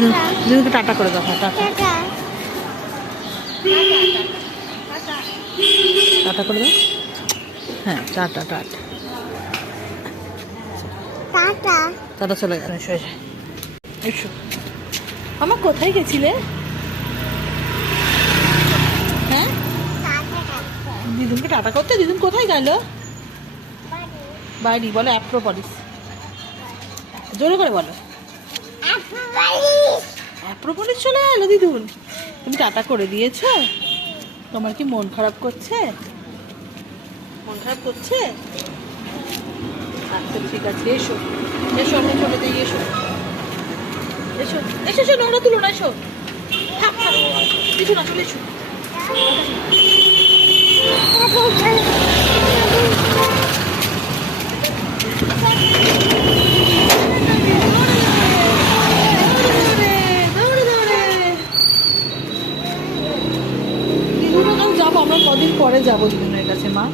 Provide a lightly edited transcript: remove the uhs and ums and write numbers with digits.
দিদুনকে tata করে দাও। Tata tata করে দাও। হ্যাঁ, টাটা টাটা টাটা চলে গেল। এসো এসো এসো। আমার কোথায় গেছিলে? হ্যাঁ, দিদুনকে টাটা করতে। দিদুন কোথায় গেল? বাড়ি। বলো অ্যাপ্রোপলিস, জোরে করে বলো। অ্যাপ্রোপলিস চলে গেল দিদুন। তুমি টাটা করে দিয়েছো? তোমার কি মন খারাপ করছে? মন খারাপ করছে? আচ্ছা ঠিক আছে, এসো এসো, আমরা চলে যাই। এসো এসো এসো এসো, নোংরা তুলো না। এসো, থাক থাক, কিছু না, চলে এসো। দিদুনের কাছে যাবো আমরা, কদিন পরে যাবো দিদুনের কাছে মা।